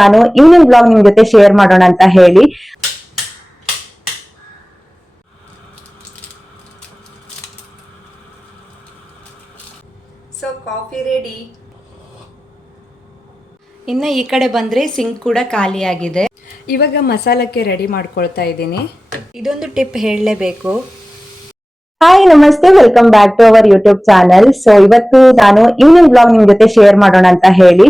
ನಾನು evening blog ನಿಮ್ ಜೊತೆ ಶೇರ್ ಮಾಡೋಣ ಅಂತ ಹೇಳಿ. So coffee ready. ಇನ್ನು ಈ ಕಡೆ ಬಂದರೆ ಸಿಂಕ್ ಕೂಡ ಖಾಲಿಯಾಗಿದೆ. ಇವಾಗ ಮಸಾಲಕ್ಕೆ ರೆಡಿ ಮಾಡ್ಕೊಳ್ತಾ ಇದ್ದೀನಿ. ಇದೊಂದು ಟಿಪ್ ಹೇಳಲೇಬೇಕು. ಹಾಯ್ ನಮಸ್ತೆ, welcome back to our YouTube channel. So ಇವತ್ತು ನಾನು ಈವ್ನಿಂಗ್ ಬ್ಲಾಗ್ ನಿಮ್ ಜೊತೆ ಶೇರ್ ಮಾಡೋಣ ಅಂತ ಹೇಳಿ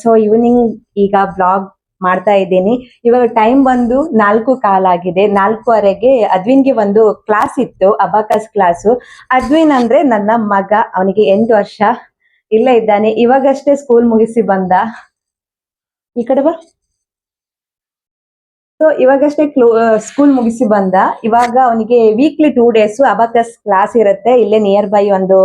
ಸೊ ಈವ್ನಿಂಗ್ ಈಗ ಬ್ಲಾಗ್ ಮಾಡ್ತಾ ಇದ್ದೀನಿ. ಇವಾಗ ಟೈಮ್ ಬಂದು 4:15 ಆಗಿದೆ. 4:15ಗೆ ಅದ್ವಿನ್ಗೆ ಒಂದು ಕ್ಲಾಸ್ ಇತ್ತು, ಅಬಾಕಸ್ ಕ್ಲಾಸು. ಅದ್ವಿನ್ ಅಂದ್ರೆ ನನ್ನ ಮಗ, ಅವನಿಗೆ 8 ವರ್ಷ. ಇಲ್ಲೇ ಇದ್ದಾನೆ, ಇವಾಗಷ್ಟೇ ಸ್ಕೂಲ್ ಮುಗಿಸಿ ಬಂದ. ಈ ಕಡೆ ಬಾ. ಸೊ ಇವಾಗಷ್ಟೇ ಸ್ಕೂಲ್ ಮುಗಿಸಿ ಬಂದ. ಇವಾಗ ಅವನಿಗೆ ವೀಕ್ಲಿ 2 ಡೇಸ್ ಅಬಾಕಸ್ ಕ್ಲಾಸ್ ಇರುತ್ತೆ. ಇಲ್ಲೇ ನಿಯರ್ ಬೈ ಒಂದು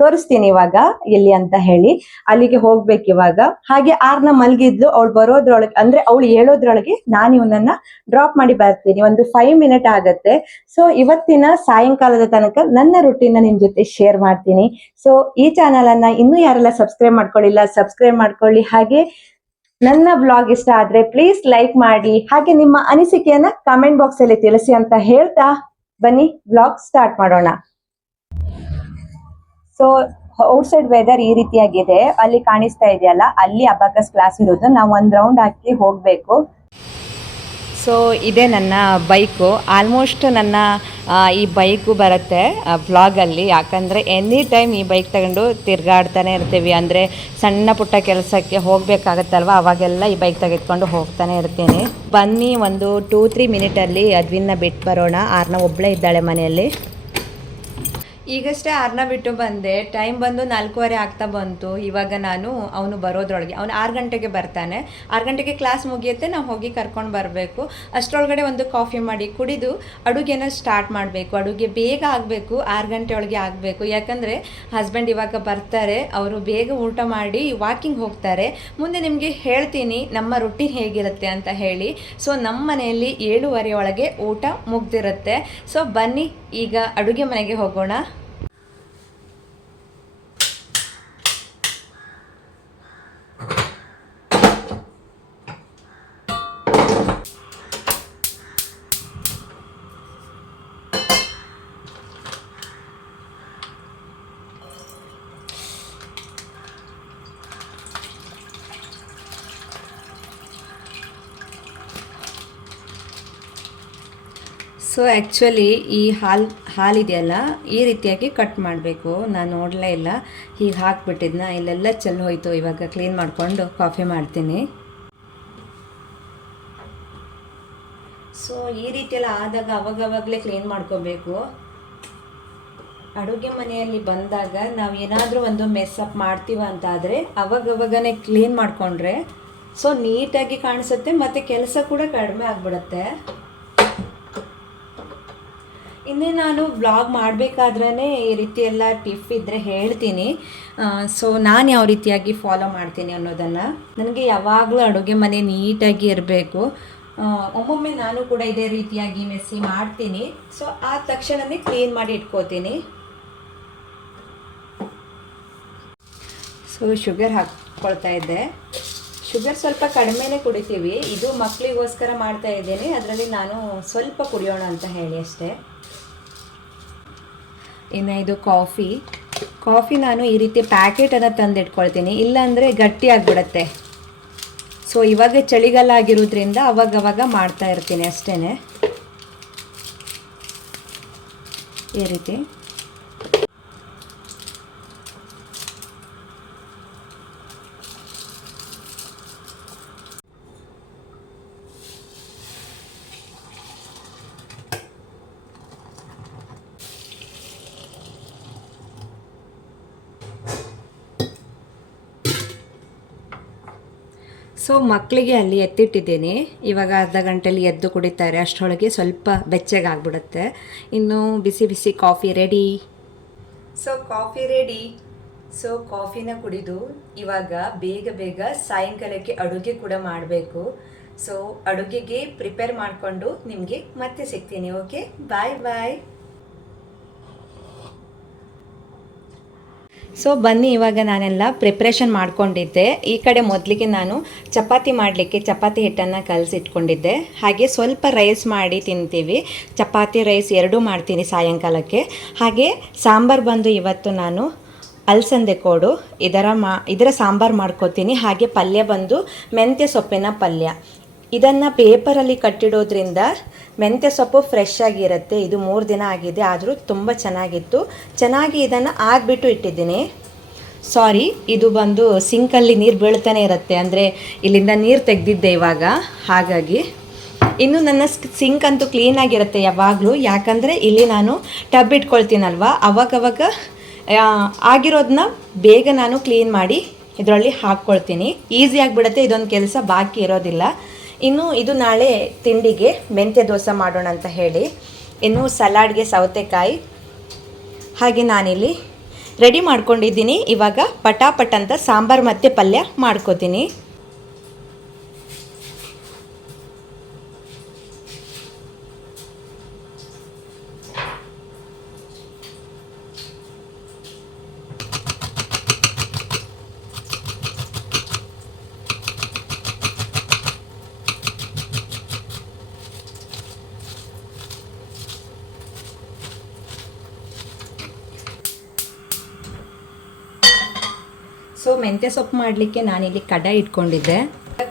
ತೋರಿಸ್ತೀನಿ ಇವಾಗ ಎಲ್ಲಿ ಅಂತ ಹೇಳಿ. ಅಲ್ಲಿಗೆ ಹೋಗ್ಬೇಕು ಇವಾಗ. ಹಾಗೆ ಆರ್ನ ಮಲ್ಗಿದ್ಲು, ಅವಳು ಬರೋದ್ರೊಳಗೆ ಅಂದ್ರೆ ಅವಳು ಹೇಳೋದ್ರೊಳಗೆ ನಾನು ಇವನನ್ನ ಡ್ರಾಪ್ ಮಾಡಿ ಬರ್ತೀನಿ. ಒಂದು 5 ಮಿನಿಟ್ ಆಗತ್ತೆ. ಸೊ ಇವತ್ತಿನ ಸಾಯಂಕಾಲದ ತನಕ ನನ್ನ ರುಟೀನ್ ನಿಮ್ ಜೊತೆ ಶೇರ್ ಮಾಡ್ತೀನಿ. ಸೊ ಈ ಚಾನಲ್ ಅನ್ನ ಇನ್ನೂ ಯಾರೆಲ್ಲ ಸಬ್ಸ್ಕ್ರೈಬ್ ಮಾಡ್ಕೊಳ್ಳಿಲ್ಲ, ಸಬ್ಸ್ಕ್ರೈಬ್ ಮಾಡ್ಕೊಳ್ಳಿ. ಹಾಗೆ ನನ್ನ ಬ್ಲಾಗ್ ಇಷ್ಟ ಆದ್ರೆ ಪ್ಲೀಸ್ ಲೈಕ್ ಮಾಡಿ. ಹಾಗೆ ನಿಮ್ಮ ಅನಿಸಿಕೆಯನ್ನ ಕಾಮೆಂಟ್ ಬಾಕ್ಸ್ ಅಲ್ಲಿ ತಿಳಿಸಿ ಅಂತ ಹೇಳ್ತಾ ಬನ್ನಿ ಬ್ಲಾಗ್ ಸ್ಟಾರ್ಟ್ ಮಾಡೋಣ. ಸೊ ಔಟ್ ಸೈಡ್ ವೆದರ್ ಈ ರೀತಿಯಾಗಿದೆ. ಅಲ್ಲಿ ಕಾಣಿಸ್ತಾ ಇದೆಯಲ್ಲ, ಅಲ್ಲಿ ಅಬಾಕಸ್ ಕ್ಲಾಸ್ ಇರೋದು. ನಾವು ಒಂದ್ ರೌಂಡ್ ಹಾಕಿ ಹೋಗ್ಬೇಕು. ಸೊ ಇದೇ ನನ್ನ ಬೈಕು. ಆಲ್ಮೋಸ್ಟ್ ನನ್ನ ಈ ಬೈಕು ಬರುತ್ತೆ ಬ್ಲಾಗಲ್ಲಿ. ಯಾಕಂದರೆ ಎನಿ ಟೈಮ್ ಈ ಬೈಕ್ ತಗೊಂಡು ತಿರುಗಾಡ್ತಾನೆ ಇರ್ತೀವಿ. ಅಂದರೆ ಸಣ್ಣ ಪುಟ್ಟ ಕೆಲಸಕ್ಕೆ ಹೋಗಬೇಕಾಗತ್ತಲ್ವ, ಅವಾಗೆಲ್ಲ ಈ ಬೈಕ್ ತೆಗೆದುಕೊಂಡು ಹೋಗ್ತಾನೆ ಇರ್ತೀನಿ. ಬನ್ನಿ ಒಂದು 2-3 ಮಿನಿಟಲ್ಲಿ ಅದ್ವಿನ್ನ ಬಿಟ್ಟು ಬರೋಣ. ಆರ್ನ ಒಬ್ಬಳೇ ಇದ್ದಾಳೆ ಮನೆಯಲ್ಲಿ. ಈಗಷ್ಟೇ ಆರ್ನ ಬಿಟ್ಟು ಬಂದೆ. ಟೈಮ್ ಬಂದು 4:15 ಆಗ್ತಾ ಬಂತು. ಇವಾಗ ನಾನು ಅವನು ಬರೋದ್ರೊಳಗೆ, ಅವನು 6 ಗಂಟೆಗೆ ಬರ್ತಾನೆ. 6 ಗಂಟೆಗೆ ಕ್ಲಾಸ್ ಮುಗಿಯುತ್ತೆ, ನಾವು ಹೋಗಿ ಕರ್ಕೊಂಡು ಬರಬೇಕು. ಅಷ್ಟರೊಳಗಡೆ ಒಂದು ಕಾಫಿ ಮಾಡಿ ಕುಡಿದು ಅಡುಗೆನ ಸ್ಟಾರ್ಟ್ ಮಾಡಬೇಕು. ಅಡುಗೆ ಬೇಗ ಆಗಬೇಕು, 6 ಗಂಟೆ ಒಳಗೆ ಆಗಬೇಕು. ಯಾಕಂದರೆ ಹಸ್ಬೆಂಡ್ ಇವಾಗ ಬರ್ತಾರೆ, ಅವರು ಬೇಗ ಊಟ ಮಾಡಿ ವಾಕಿಂಗ್ ಹೋಗ್ತಾರೆ. ಮುಂದೆ ನಿಮಗೆ ಹೇಳ್ತೀನಿ ನಮ್ಮ ರುಟೀನ್ ಹೇಗಿರುತ್ತೆ ಅಂತ ಹೇಳಿ. ಸೊ ನಮ್ಮ ಮನೆಯಲ್ಲಿ 7:15 ಒಳಗೆ ಊಟ ಮುಗ್ದಿರುತ್ತೆ. ಸೊ ಬನ್ನಿ ಈಗ ಅಡುಗೆ ಮನೆಗೆ ಹೋಗೋಣ. ಸೊ ಆ್ಯಕ್ಚುಲಿ ಈ ಹಾಲಿದೆಯಲ್ಲ, ಈ ರೀತಿಯಾಗಿ ಕಟ್ ಮಾಡಬೇಕು. ನಾನು ನೋಡಲೇ ಇಲ್ಲ, ಹೀಗೆ ಹಾಕ್ಬಿಟ್ಟಿದ್ನ, ಇಲ್ಲೆಲ್ಲ ಚೆಲ್ಲಿ ಹೋಯ್ತು. ಇವಾಗ ಕ್ಲೀನ್ ಮಾಡಿಕೊಂಡು ಕಾಫಿ ಮಾಡ್ತೀನಿ. ಸೊ ಈ ರೀತಿಯೆಲ್ಲ ಆದಾಗ ಅವಾಗವಾಗಲೇ ಕ್ಲೀನ್ ಮಾಡ್ಕೋಬೇಕು. ಅಡುಗೆ ಮನೆಯಲ್ಲಿ ಬಂದಾಗ ನಾವು ಏನಾದರೂ ಒಂದು ಮೆಸ್ಸಪ್ ಮಾಡ್ತೀವ ಅಂತಾದರೆ ಅವಾಗವಾಗನೇ ಕ್ಲೀನ್ ಮಾಡಿಕೊಂಡ್ರೆ ಸೊ ನೀಟಾಗಿ ಕಾಣಿಸುತ್ತೆ, ಮತ್ತು ಕೆಲಸ ಕೂಡ ಕಡಿಮೆ ಆಗಿಬಿಡುತ್ತೆ. ಇನ್ನೇ ನಾನು ಬ್ಲಾಗ್ ಮಾಡಬೇಕಾದ್ರೇ ಈ ರೀತಿ ಎಲ್ಲ ಟಿಪ್ ಇದ್ದರೆ ಹೇಳ್ತೀನಿ. ಸೊ ನಾನು ಯಾವ ರೀತಿಯಾಗಿ ಫಾಲೋ ಮಾಡ್ತೀನಿ ಅನ್ನೋದನ್ನು. ನನಗೆ ಯಾವಾಗಲೂ ಅಡುಗೆ ಮನೆ ನೀಟಾಗಿ ಇರಬೇಕು. ಒಮ್ಮೊಮ್ಮೆ ನಾನು ಕೂಡ ಇದೇ ರೀತಿಯಾಗಿ ಮೆಸ್ಸಿ ಮಾಡ್ತೀನಿ. ಸೊ ಆ ತಕ್ಷಣವೇ ಕ್ಲೀನ್ ಮಾಡಿ ಇಟ್ಕೋತೀನಿ. ಸೊ ಶುಗರ್ ಹಾಕ್ಕೊಳ್ತಾ ಇದ್ದೆ. ಶುಗರ್ ಸ್ವಲ್ಪ ಕಡಿಮೆನೇ ಕುಡಿತೀವಿ. ಇದು ಮಕ್ಕಳಿಗೋಸ್ಕರ ಮಾಡ್ತಾ ಇದ್ದೇನೆ, ಅದರಲ್ಲಿ ನಾನು ಸ್ವಲ್ಪ ಕುಡಿಯೋಣ ಅಂತ ಹೇಳಿ ಅಷ್ಟೇ. ಇನ್ನು ಇದು ಕಾಫಿ ನಾನು ಈ ರೀತಿ ಪ್ಯಾಕೆಟನ್ನು ತಂದಿಟ್ಕೊಳ್ತೀನಿ, ಇಲ್ಲಾಂದರೆ ಗಟ್ಟಿ ಆಗಿಬಿಡುತ್ತೆ. ಸೊ ಇವಾಗ ಚಳಿಗಾಲ ಆಗಿರೋದ್ರಿಂದ ಅವಾಗವಾಗ ಮಾಡ್ತಾ ಇರ್ತೀನಿ ಅಷ್ಟೇ. ಈ ರೀತಿ ಸೊ ಮಕ್ಕಳಿಗೆ ಅಲ್ಲಿ ಎತ್ತಿಟ್ಟಿದ್ದೀನಿ. ಇವಾಗ ಅರ್ಧ ಗಂಟೆಯಲ್ಲಿ ಎದ್ದು ಕುಡಿತಾರೆ. ಅಷ್ಟರೊಳಗೆ ಸ್ವಲ್ಪ ಬೆಚ್ಚಗಾಗ್ಬಿಡುತ್ತೆ. ಇನ್ನು ಬಿಸಿ ಬಿಸಿ coffee ready. So coffee ready. So ಕಾಫಿನ ಕುಡಿದು ಇವಾಗ ಬೇಗ ಸಾಯಂಕಾಲಕ್ಕೆ ಅಡುಗೆ ಕೂಡ ಮಾಡಬೇಕು. ಸೊ ಅಡುಗೆಗೆ ಪ್ರಿಪೇರ್ ಮಾಡಿಕೊಂಡು ನಿಮಗೆ ಮತ್ತೆ ಸಿಗ್ತೀನಿ. ಓಕೆ, ಬಾಯ್. ಸೊ ಬನ್ನಿ ಇವಾಗ ನಾನೆಲ್ಲ ಪ್ರಿಪ್ರೇಷನ್ ಮಾಡ್ಕೊಂಡಿದ್ದೆ. ಈ ಕಡೆ ಮೊದಲಿಗೆ ನಾನು ಚಪಾತಿ ಮಾಡಲಿಕ್ಕೆ ಚಪಾತಿ ಹಿಟ್ಟನ್ನು ಕಲಸಿಟ್ಕೊಂಡಿದ್ದೆ. ಹಾಗೆ ಸ್ವಲ್ಪ ರೈಸ್ ಮಾಡಿ ತಿಂತೀವಿ, ಚಪಾತಿ ರೈಸ್ ಎರಡೂ ಮಾಡ್ತೀನಿ ಸಾಯಂಕಾಲಕ್ಕೆ. ಹಾಗೆ ಸಾಂಬಾರು ಬಂದು ಇವತ್ತು ನಾನು ಅಲಸಂದೆ ಕೋಡು ಇದರ ಸಾಂಬಾರು ಮಾಡ್ಕೋತೀನಿ. ಹಾಗೆ ಪಲ್ಯ ಬಂದು ಮೆಂತ್ಯ ಸೊಪ್ಪಿನ ಪಲ್ಯ. ಇದನ್ನು ಪೇಪರಲ್ಲಿ ಕಟ್ಟಿಡೋದ್ರಿಂದ ಮೆಂತ್ಯ ಸೊಪ್ಪು ಫ್ರೆಶ್ ಆಗಿರುತ್ತೆ. ಇದು 3 ದಿನ ಆಗಿದೆ, ಆದರೂ ತುಂಬ ಚೆನ್ನಾಗಿತ್ತು. ಚೆನ್ನಾಗಿ ಇದನ್ನು ಆಗಿಬಿಟ್ಟು ಇಟ್ಟಿದ್ದೀನಿ. ಸಾರಿ, ಇದು ಬಂದು ಸಿಂಕಲ್ಲಿ ನೀರು ಬೀಳ್ತಾನೆ ಇರುತ್ತೆ, ಅಂದರೆ ಇಲ್ಲಿಂದ ನೀರು ತೆಗೆದಿದ್ದೆ ಇವಾಗ. ಹಾಗಾಗಿ ಇನ್ನು ನನ್ನ ಸಿಂಕ್ ಅಂತೂ ಕ್ಲೀನಾಗಿರುತ್ತೆ ಯಾವಾಗಲೂ, ಯಾಕಂದರೆ ಇಲ್ಲಿ ನಾನು ಟಬ್ ಇಟ್ಕೊಳ್ತೀನಲ್ವ, ಅವಾಗವಾಗ ಆಗಿರೋದನ್ನ ಬೇಗ ನಾನು ಕ್ಲೀನ್ ಮಾಡಿ ಇದರಲ್ಲಿ ಹಾಕ್ಕೊಳ್ತೀನಿ. ಈಸಿ ಆಗಿಬಿಡುತ್ತೆ, ಇದೊಂದು ಕೆಲಸ ಬಾಕಿ ಇರೋದಿಲ್ಲ. ಇನ್ನು ಇದು ನಾಳೆ ತಿಂಡಿಗೆ ಮೆಂತ್ಯ ದೋಸೆ ಮಾಡೋಣ ಅಂತ ಹೇಳಿ. ಇನ್ನು ಸಲಾಡ್ಗೆ ಸೌತೆಕಾಯಿ ಹಾಗೆ ನಾನಿಲ್ಲಿ ರೆಡಿ ಮಾಡ್ಕೊಂಡಿದ್ದೀನಿ. ಇವಾಗ ಪಟಾಪಟ್ ಅಂತ ಸಾಂಬಾರು ಮತ್ತು ಪಲ್ಯ ಮಾಡ್ಕೋತೀನಿ. ಸೊ ಮೆಂತ್ಯ ಸೊಪ್ಪು ಮಾಡಲಿಕ್ಕೆ ನಾನಿಲ್ಲಿ ಕಡಾಯಿ ಇಟ್ಕೊಂಡಿದ್ದೆ.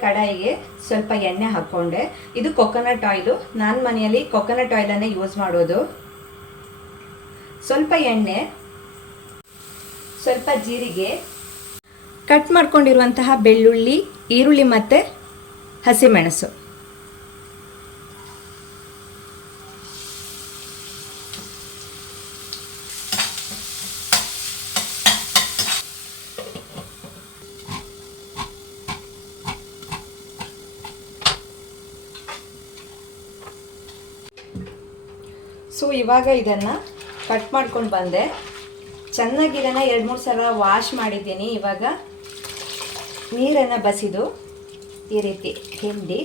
ಕಡಾಯಿಗೆ ಸ್ವಲ್ಪ ಎಣ್ಣೆ ಹಾಕ್ಕೊಂಡೆ. ಇದು ಕೊಕೊನಟ್ ಆಯಿಲು. ನಾನು ಮನೆಯಲ್ಲಿ ಕೊಕೊನಟ್ ಆಯಿಲನ್ನೇ ಯೂಸ್ ಮಾಡೋದು. ಸ್ವಲ್ಪ ಎಣ್ಣೆ, ಸ್ವಲ್ಪ ಜೀರಿಗೆ, ಕಟ್ ಮಾಡ್ಕೊಂಡಿರುವಂತಹ ಬೆಳ್ಳುಳ್ಳಿ, ಈರುಳ್ಳಿ ಮತ್ತು ಹಸಿಮೆಣಸು. ಸೊ ಇವಾಗ ಇದನ್ನು ಕಟ್ ಮಾಡ್ಕೊಂಡು ಬಂದೆ. ಚೆನ್ನಾಗಿ ಇದನ್ನು 2-3 ಸಲ ವಾಶ್ ಮಾಡಿದ್ದೀನಿ. ಇವಾಗ ನೀರನ್ನು ಬಸಿದು ಈ ರೀತಿ ಹಿಂಡಿ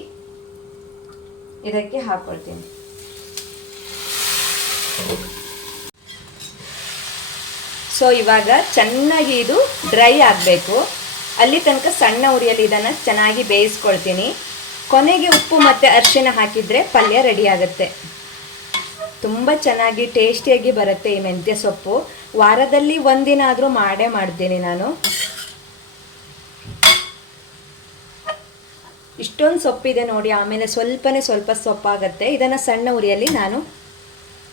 ಇದಕ್ಕೆ ಹಾಕ್ಕೊಳ್ತೀನಿ. ಸೊ ಇವಾಗ ಚೆನ್ನಾಗಿ ಇದು ಡ್ರೈ ಆಗಬೇಕು. ಅಲ್ಲಿ ತನಕ ಸಣ್ಣ ಉರಿಯಲ್ಲಿ ಇದನ್ನು ಚೆನ್ನಾಗಿ ಬೇಯಿಸ್ಕೊಳ್ತೀನಿ. ಕೊನೆಗೆ ಉಪ್ಪು ಮತ್ತು ಅರಿಶಿನ ಹಾಕಿದರೆ ಪಲ್ಯ ರೆಡಿ ಆಗುತ್ತೆ. ತುಂಬ ಚೆನ್ನಾಗಿ ಟೇಸ್ಟಿಯಾಗಿ ಬರುತ್ತೆ ಈ ಮೆಂತ್ಯ ಸೊಪ್ಪು. ವಾರದಲ್ಲಿ 1 ದಿನ ಆದರೂ ಮಾಡೇ ಮಾಡ್ತೀನಿ ನಾನು. ಇಷ್ಟೊಂದು ಸೊಪ್ಪಿದೆ ನೋಡಿ. ಆಮೇಲೆ ಸ್ವಲ್ಪ ಸೊಪ್ಪಾಗುತ್ತೆ. ಇದನ್ನು ಸಣ್ಣ ಉರಿಯಲ್ಲಿ ನಾನು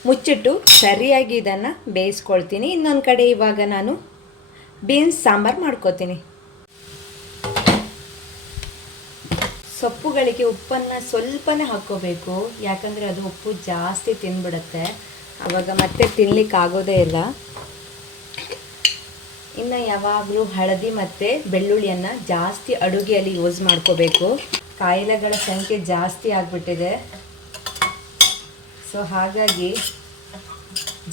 ಮುಚ್ಚಿಟ್ಟು ಸರಿಯಾಗಿ ಇದನ್ನು ಬೇಯಿಸ್ಕೊಳ್ತೀನಿ. ಇನ್ನೊಂದು ಕಡೆ ಇವಾಗ ನಾನು ಬೀನ್ಸ್ ಸಾಂಬಾರು ಮಾಡ್ಕೋತೀನಿ. ಸೊಪ್ಪುಗಳಿಗೆ ಉಪ್ಪನ್ನು ಸ್ವಲ್ಪನೇ ಹಾಕ್ಕೋಬೇಕು, ಯಾಕಂದರೆ ಅದು ಉಪ್ಪು ಜಾಸ್ತಿ ತಿಂದ್ಬಿಡುತ್ತೆ, ಆವಾಗ ಮತ್ತೆ ತಿನ್ಲಿಕ್ಕೆ ಆಗೋದೇ ಇಲ್ಲ. ಇನ್ನು ಯಾವಾಗಲೂ ಹಳದಿ ಮತ್ತು ಬೆಳ್ಳುಳ್ಳಿಯನ್ನು ಜಾಸ್ತಿ ಅಡುಗೆಯಲ್ಲಿ ಯೂಸ್ ಮಾಡ್ಕೋಬೇಕು. ಕಾಯಿಲೆಗಳ ಸಂಖ್ಯೆ ಜಾಸ್ತಿ ಆಗಿಬಿಟ್ಟಿದೆ. ಸೊ ಹಾಗಾಗಿ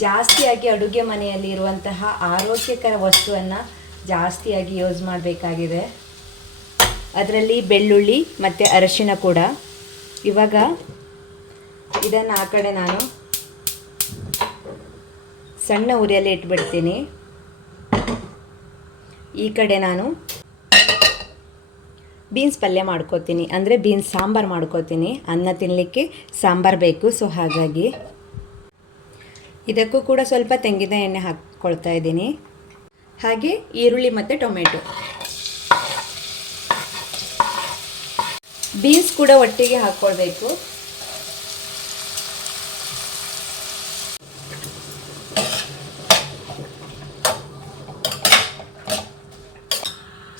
ಜಾಸ್ತಿಯಾಗಿ ಅಡುಗೆ ಮನೆಯಲ್ಲಿ ಇರುವಂತಹ ಆರೋಗ್ಯಕರ ವಸ್ತುವನ್ನು ಜಾಸ್ತಿಯಾಗಿ ಯೂಸ್ ಮಾಡಬೇಕಾಗಿದೆ. ಅದರಲ್ಲಿ ಬೆಳ್ಳುಳ್ಳಿ ಮತ್ತು ಅರಿಶಿನ ಕೂಡ. ಇವಾಗ ಇದನ್ನು ಆ ಕಡೆ ನಾನು ಸಣ್ಣ ಉರಿಯಲ್ಲಿ ಇಟ್ಬಿಡ್ತೀನಿ. ಈ ಕಡೆ ನಾನು ಬೀನ್ಸ್ ಪಲ್ಯ ಮಾಡ್ಕೋತೀನಿ, ಅಂದರೆ ಬೀನ್ಸ್ ಸಾಂಬಾರು ಮಾಡ್ಕೋತೀನಿ. ಅನ್ನ ತಿನ್ನಲಿಕ್ಕೆ ಸಾಂಬಾರು ಬೇಕು. ಸೊ ಹಾಗಾಗಿ ಇದಕ್ಕೂ ಕೂಡ ಸ್ವಲ್ಪ ತೆಂಗಿನ ಎಣ್ಣೆ ಹಾಕ್ಕೊಳ್ತಾ ಇದ್ದೀನಿ. ಹಾಗೆ ಈರುಳ್ಳಿ ಮತ್ತು ಟೊಮೆಟೊ, ಬೀನ್ಸ್ ಕೂಡ ಒಟ್ಟಿಗೆ ಹಾಕ್ಕೊಳ್ಬೇಕು.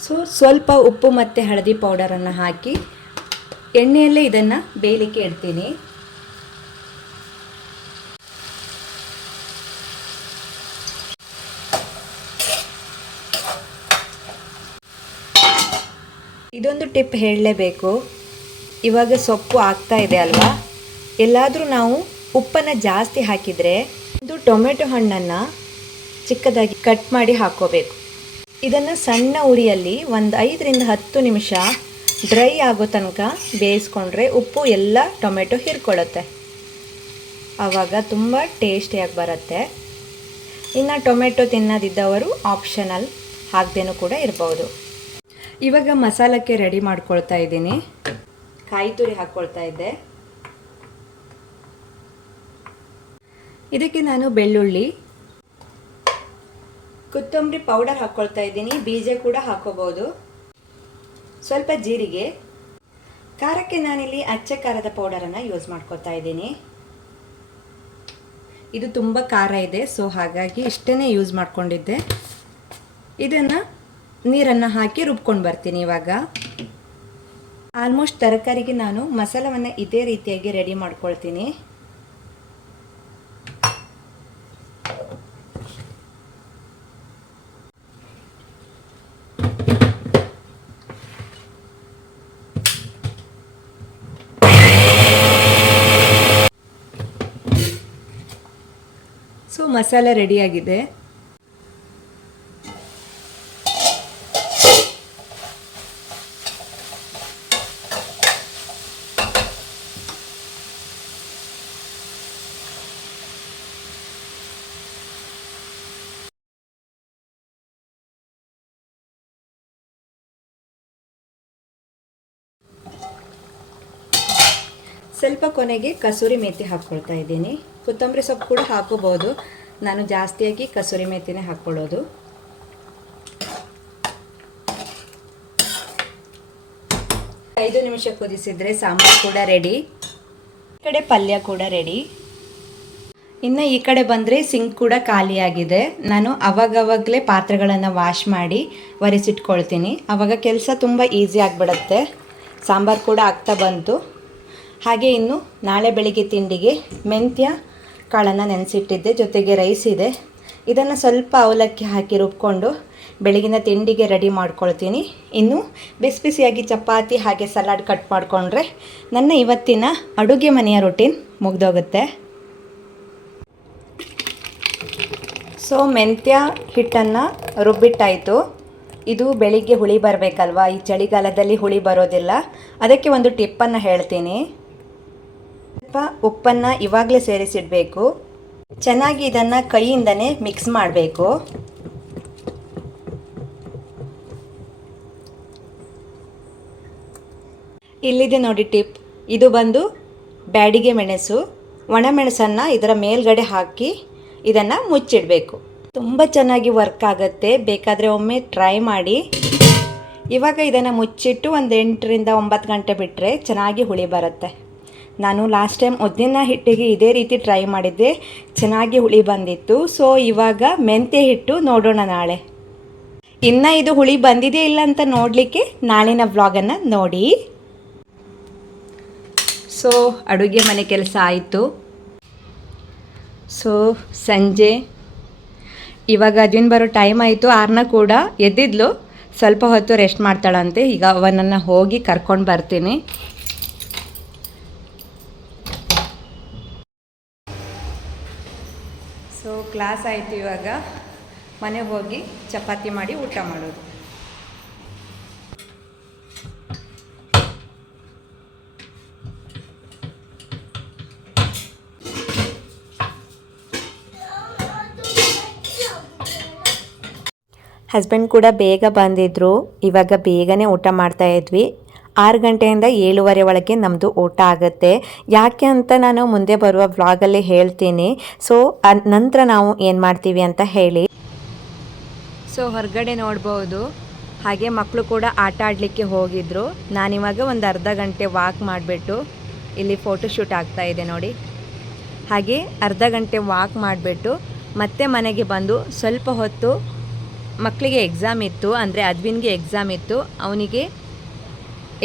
ಸೊ ಸ್ವಲ್ಪ ಉಪ್ಪು ಮತ್ತು ಹಳದಿ ಪೌಡರನ್ನು ಹಾಕಿ ಎಣ್ಣೆಯಲ್ಲೇ ಇದನ್ನು ಬೇಯಲಿಕ್ಕೆ ಇಡ್ತೀನಿ. ಇದೊಂದು ಟಿಪ್ ಹೇಳಲೇಬೇಕು. ಇವಾಗ ಸೊಪ್ಪು ಆಗ್ತಾ ಇದೆ ಅಲ್ವಾ, ಎಲ್ಲಾದರೂ ನಾವು ಉಪ್ಪನ್ನು ಜಾಸ್ತಿ ಹಾಕಿದರೆ ಒಂದು ಟೊಮೆಟೊ ಹಣ್ಣನ್ನು ಚಿಕ್ಕದಾಗಿ ಕಟ್ ಮಾಡಿ ಹಾಕ್ಕೋಬೇಕು. ಇದನ್ನು ಸಣ್ಣ ಉರಿಯಲ್ಲಿ ಒಂದು 5ರಿಂದ 10 ನಿಮಿಷ ಡ್ರೈ ಆಗೋ ತನಕ ಬೇಯಿಸ್ಕೊಂಡ್ರೆ ಉಪ್ಪು ಎಲ್ಲ ಟೊಮೆಟೊ ಹೀರ್ಕೊಳ್ಳುತ್ತೆ. ಆವಾಗ ತುಂಬ ಟೇಸ್ಟಿಯಾಗಿ ಬರುತ್ತೆ. ಇನ್ನು ಟೊಮೆಟೊ ತಿನ್ನದಿದ್ದವರು ಆಪ್ಷನಲ್, ಹಾಕ್ದೇನೂ ಕೂಡ ಇರ್ಬೋದು. ಇವಾಗ ಮಸಾಲಕ್ಕೆ ರೆಡಿ ಮಾಡ್ಕೊಳ್ತಾ ಇದ್ದೀನಿ. ಕಾಯಿ ತುರಿ ಹಾಕ್ಕೊಳ್ತಾ ಇದ್ದೆ. ಇದಕ್ಕೆ ನಾನು ಬೆಳ್ಳುಳ್ಳಿ, ಕೊತ್ತಂಬರಿ ಪೌಡರ್ ಹಾಕ್ಕೊಳ್ತಾ ಇದ್ದೀನಿ, ಬೀಜ ಕೂಡ ಹಾಕೋಬಹುದು. ಸ್ವಲ್ಪ ಜೀರಿಗೆ, ಖಾರಕ್ಕೆ ನಾನಿಲ್ಲಿ ಅಚ್ಚ ಖಾರದ ಪೌಡರನ್ನು ಯೂಸ್ ಮಾಡ್ಕೊತಾ ಇದ್ದೀನಿ. ಇದು ತುಂಬ ಖಾರ ಇದೆ, ಸೊ ಹಾಗಾಗಿ ಇಷ್ಟೇ ಯೂಸ್ ಮಾಡ್ಕೊಂಡಿದ್ದೆ. ಇದನ್ನು ನೀರನ್ನು ಹಾಕಿ ರುಬ್ಕೊಂಡು ಬರ್ತೀನಿ. ಇವಾಗ ಆಲ್ಮೋಸ್ಟ್ ತರಕಾರಿಗೆ ನಾನು ಮಸಾಲವನ್ನು ಇದೇ ರೀತಿಯಾಗಿ ರೆಡಿ ಮಾಡ್ಕೊಳ್ತೀನಿ. ಸೊ ಮಸಾಲೆ ರೆಡಿಯಾಗಿದೆ. ಸ್ವಲ್ಪ ಕೊನೆಗೆ ಕಸೂರಿ ಮೇಥಿ ಹಾಕ್ಕೊಳ್ತಾ ಇದ್ದೀನಿ. ಕೊತ್ತಂಬರಿ ಸೊಪ್ಪು ಕೂಡ ಹಾಕೋಬಹುದು, ನಾನು ಜಾಸ್ತಿಯಾಗಿ ಕಸೂರಿ ಮೇಥಿನೇ ಹಾಕ್ಕೊಳ್ಳೋದು. ಐದು ನಿಮಿಷ ಕುದಿಸಿದ್ರೆ ಸಾಂಬಾರು ಕೂಡ ರೆಡಿ. ಈ ಕಡೆ ಪಲ್ಯ ಕೂಡ ರೆಡಿ. ಇನ್ನು ಈ ಕಡೆ ಬಂದರೆ ಸಿಂಕ್ ಕೂಡ ಖಾಲಿಯಾಗಿದೆ. ನಾನು ಅವಾಗವಾಗಲೇ ಪಾತ್ರೆಗಳನ್ನು ವಾಶ್ ಮಾಡಿ ಒರೆಸಿಟ್ಕೊಳ್ತೀನಿ. ಆವಾಗ ಕೆಲಸ ತುಂಬ ಈಸಿ ಆಗಿಬಿಡುತ್ತೆ. ಸಾಂಬಾರು ಕೂಡ ಆಗ್ತಾ ಬಂತು. ಹಾಗೆ ಇನ್ನು ನಾಳೆ ಬೆಳಿಗ್ಗೆ ತಿಂಡಿಗೆ ಮೆಂತ್ಯ ಕಾಳನ್ನು ನೆನೆಸಿಟ್ಟಿದ್ದೆ, ಜೊತೆಗೆ ರೈಸ್ ಇದೆ. ಇದನ್ನು ಸ್ವಲ್ಪ ಅವಲಕ್ಕಿ ಹಾಕಿ ರುಬ್ಕೊಂಡು ಬೆಳಗಿನ ತಿಂಡಿಗೆ ರೆಡಿ ಮಾಡ್ಕೊಳ್ತೀನಿ. ಇನ್ನು ಬಿಸಿ ಬಿಸಿಯಾಗಿ ಚಪಾತಿ ಹಾಗೆ ಸಲಾಡ್ ಕಟ್ ಮಾಡಿಕೊಂಡ್ರೆ ನನ್ನ ಇವತ್ತಿನ ಅಡುಗೆ ಮನೆಯ ರೂಟೀನ್ ಮುಗ್ದೋಗುತ್ತೆ. ಸೊ ಮೆಂತ್ಯ ಹಿಟ್ಟನ್ನು ರುಬ್ಬಿಟ್ಟಾಯಿತು. ಇದು ಬೆಳಿಗ್ಗೆ ಹುಳಿ ಬರಬೇಕಲ್ವಾ, ಈ ಚಳಿಗಾಲದಲ್ಲಿ ಹುಳಿ ಬರೋದಿಲ್ಲ. ಅದಕ್ಕೆ ಒಂದು ಟಿಪ್ಪನ್ನು ಹೇಳ್ತೀನಿ. ಸ್ವಲ್ಪ ಉಪ್ಪನ್ನು ಇವಾಗಲೇ ಸೇರಿಸಿಡಬೇಕು. ಚೆನ್ನಾಗಿ ಇದನ್ನು ಕೈಯಿಂದನೇ ಮಿಕ್ಸ್ ಮಾಡಬೇಕು. ಇಲ್ಲಿದೆ ನೋಡಿ ಟಿಪ್. ಇದು ಬಂದು ಬ್ಯಾಡಿಗೆ ಮೆಣಸು. ಒಣಮೆಣಸನ್ನು ಇದರ ಮೇಲ್ಗಡೆ ಹಾಕಿ ಇದನ್ನು ಮುಚ್ಚಿಡಬೇಕು. ತುಂಬ ಚೆನ್ನಾಗಿ ವರ್ಕ್ ಆಗುತ್ತೆ. ಬೇಕಾದರೆ ಒಮ್ಮೆ ಟ್ರೈ ಮಾಡಿ. ಇವಾಗ ಇದನ್ನು ಮುಚ್ಚಿಟ್ಟು ಒಂದು 8 ರಿಂದ 9 ಗಂಟೆ ಬಿಟ್ಟರೆ ಚೆನ್ನಾಗಿ ಹುಳಿ ಬರುತ್ತೆ. ನಾನು ಲಾಸ್ಟ್ ಟೈಮ್ ಉದ್ದಿನ ಹಿಟ್ಟಿಗೆ ಇದೇ ರೀತಿ ಟ್ರೈ ಮಾಡಿದ್ದೆ, ಚೆನ್ನಾಗಿ ಹುಳಿ ಬಂದಿತ್ತು. ಸೊ ಇವಾಗ ಮೆಂತ್ಯ ಹಿಟ್ಟು ನೋಡೋಣ ನಾಳೆ. ಇನ್ನು ಇದು ಹುಳಿ ಬಂದಿದೆಯೇ ಇಲ್ಲ ಅಂತ ನೋಡಲಿಕ್ಕೆ ನಾಳಿನ ವ್ಲಾಗನ್ನು ನೋಡಿ. ಸೊ ಅಡುಗೆ ಮನೆ ಕೆಲಸ ಆಯಿತು. ಸೊ ಸಂಜೆ ಇವಾಗ ಅಜ್ವಿನ್ ಬರೋ ಟೈಮ್ ಆಯಿತು. ಆರ್ನ ಕೂಡ ಎದ್ದಿದ್ಲು, ಸ್ವಲ್ಪ ಹೊತ್ತು ರೆಸ್ಟ್ ಮಾಡ್ತಾಳಂತೆ. ಈಗ ಅವನನ್ನು ಹೋಗಿ ಕರ್ಕೊಂಡು ಬರ್ತೀನಿ. ಸೊ ಕ್ಲಾಸ್ ಆಯಿತು. ಇವಾಗ ಮನೆಗೆ ಹೋಗಿ ಚಪಾತಿ ಮಾಡಿ ಊಟ ಮಾಡೋದು. ಹಸ್ಬೆಂಡ್ ಕೂಡ ಬೇಗ ಬಂದಿದ್ದರು. ಇವಾಗ ಬೇಗನೆ ಊಟ ಮಾಡ್ತಾಯಿದ್ವಿ. 6 ಗಂಟೆಯಿಂದ 7:15 ಒಳಗೆ ನಮ್ಮದು ಊಟ ಆಗುತ್ತೆ. ಯಾಕೆ ಅಂತ ನಾನು ಮುಂದೆ ಬರುವ ವ್ಲಾಗಲ್ಲಿ ಹೇಳ್ತೀನಿ. ಸೊ ನಂತರ ನಾವು ಏನು ಮಾಡ್ತೀವಿ ಅಂತ ಹೇಳಿ. ಸೊ ಹೊರಗಡೆ ನೋಡ್ಬೋದು. ಹಾಗೆ ಮಕ್ಕಳು ಕೂಡ ಆಟ ಆಡಲಿಕ್ಕೆ ಹೋಗಿದ್ರು. ನಾನಿವಾಗ ಒಂದು ಅರ್ಧ ಗಂಟೆ ವಾಕ್ ಮಾಡಿಬಿಟ್ಟು ಇಲ್ಲಿ ಫೋಟೋಶೂಟ್ ಆಗ್ತಾಯಿದೆ ನೋಡಿ. ಹಾಗೆ ಅರ್ಧ ಗಂಟೆ ವಾಕ್ ಮಾಡಿಬಿಟ್ಟು ಮತ್ತೆ ಮನೆಗೆ ಬಂದು ಸ್ವಲ್ಪ ಹೊತ್ತು ಮಕ್ಕಳಿಗೆ ಎಕ್ಸಾಮ್ ಇತ್ತು, ಅಂದರೆ ಅದ್ವಿನ್ಗೆ ಎಕ್ಸಾಮ್ ಇತ್ತು. ಅವನಿಗೆ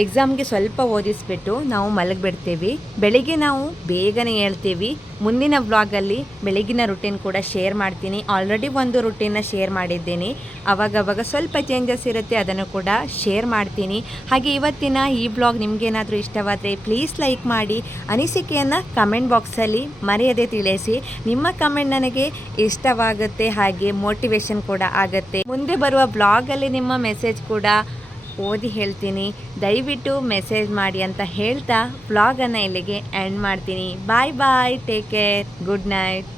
ಎಕ್ಸಾಮ್ಗೆ ಸ್ವಲ್ಪ ಓದಿಸ್ಬಿಟ್ಟು ನಾವು ಮಲಗಿಬಿಡ್ತೀವಿ. ಬೆಳಿಗ್ಗೆ ನಾವು ಬೇಗನೆ ಹೇಳ್ತೀವಿ. ಮುಂದಿನ ವ್ಲಾಗಲ್ಲಿ ಬೆಳಗಿನ ರುಟೀನ್ ಕೂಡ ಶೇರ್ ಮಾಡ್ತೀನಿ. ಆಲ್ರೆಡಿ ಒಂದು ರುಟೀನ್ನ ಶೇರ್ ಮಾಡಿದ್ದೀನಿ. ಆವಾಗವಾಗ ಸ್ವಲ್ಪ ಚೇಂಜಸ್ ಇರುತ್ತೆ, ಅದನ್ನು ಕೂಡ ಶೇರ್ ಮಾಡ್ತೀನಿ. ಹಾಗೆ ಇವತ್ತಿನ ಈ ವ್ಲಾಗ್ ನಿಮಗೇನಾದರೂ ಇಷ್ಟವಾದರೆ ಪ್ಲೀಸ್ ಲೈಕ್ ಮಾಡಿ. ಅನಿಸಿಕೆಯನ್ನು ಕಮೆಂಟ್ ಬಾಕ್ಸಲ್ಲಿ ಮರೆಯದೆ ತಿಳಿಸಿ. ನಿಮ್ಮ ಕಮೆಂಟ್ ನನಗೆ ಇಷ್ಟವಾಗುತ್ತೆ, ಹಾಗೆ ಮೋಟಿವೇಶನ್ ಕೂಡ ಆಗುತ್ತೆ. ಮುಂದೆ ಬರುವ ವ್ಲಾಗಲ್ಲಿ ನಿಮ್ಮ ಮೆಸೇಜ್ ಕೂಡ ಓದಿ ಹೇಳ್ತೀನಿ. ದಯವಿಟ್ಟು ಮೆಸೇಜ್ ಮಾಡಿ ಅಂತ ಹೇಳ್ತಾ ವ್ಲಾಗನ್ನು ಇಲ್ಲಿಗೆ ಎಂಡ್ ಮಾಡ್ತೀನಿ. ಬಾಯ್ ಬಾಯ್, ಟೇಕ್ ಕೇರ್, ಗುಡ್ ನೈಟ್.